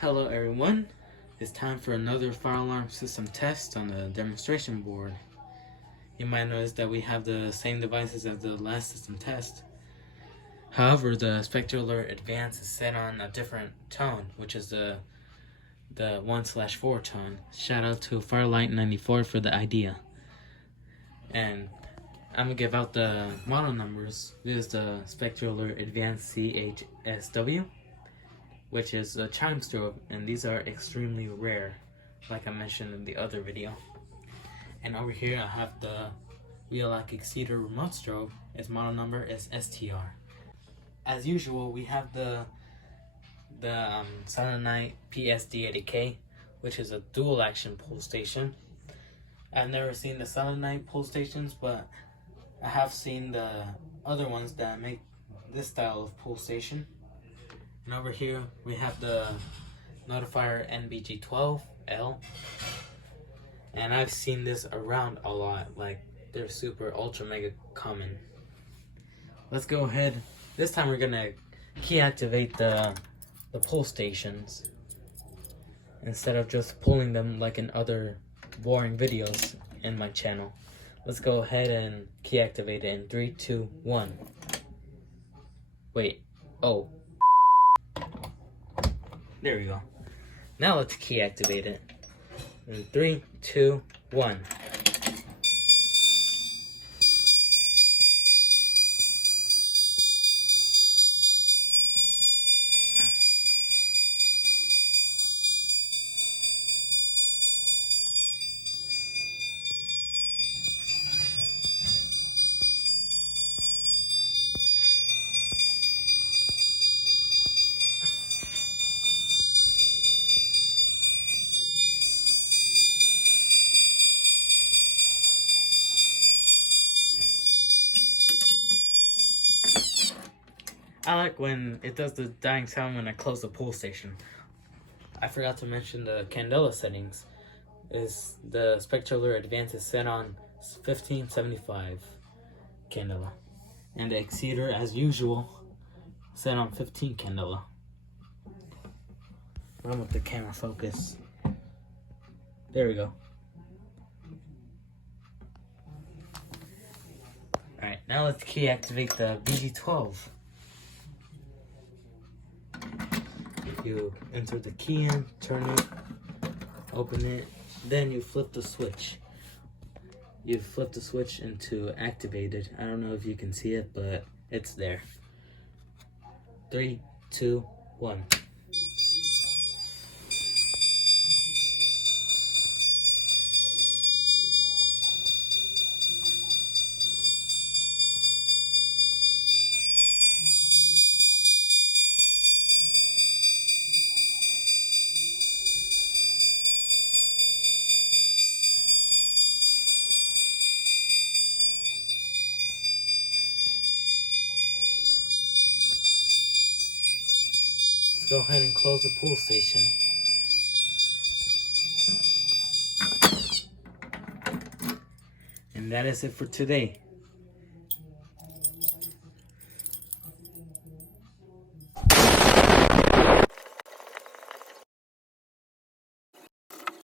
Hello everyone, it's time for another fire alarm system test on the demonstration board. You might notice that we have the same devices as the last system test. However, the Spectre Alert Advance is set on a different tone, which is the 1/4 tone. Shout out to Firelight94 for the idea. And I'm gonna give out the model numbers. This is the Spectre Alert Advance CHSW, which is a chime strobe, and these are extremely rare, like I mentioned in the other video. And over here I have the Realock Exceeder remote strobe. Its model number is STR. As usual, we have the Silent Night PSD80K, which is a dual action pull station. I've never seen the Silent Night pull stations, but I have seen the other ones that make this style of pull station. And over here we have the Notifier NBG12L, and I've seen this around a lot, like they're super ultra mega common. Let's go ahead. This time we're gonna key activate the pull stations instead of just pulling them like in other boring videos in my channel. Let's go ahead and key activate it in 3, 2, 1. Wait, oh. There we go. Now let's key activate it. In 3, 2, 1. I like when it does the dying sound when I close the pull station. I forgot to mention the candela settings. Is the Spectre Alert Advance is set on 1575 candela, and the Exceeder, as usual, set on 15 candela. Run with the camera focus. There we go. Alright, now let's key activate the BG12. You insert the key in, turn it, open it, then you flip the switch. You flip the switch into activated. I don't know if you can see it, but it's there. 3, 2, 1. Let's go ahead and close the pull station. And that is it for today.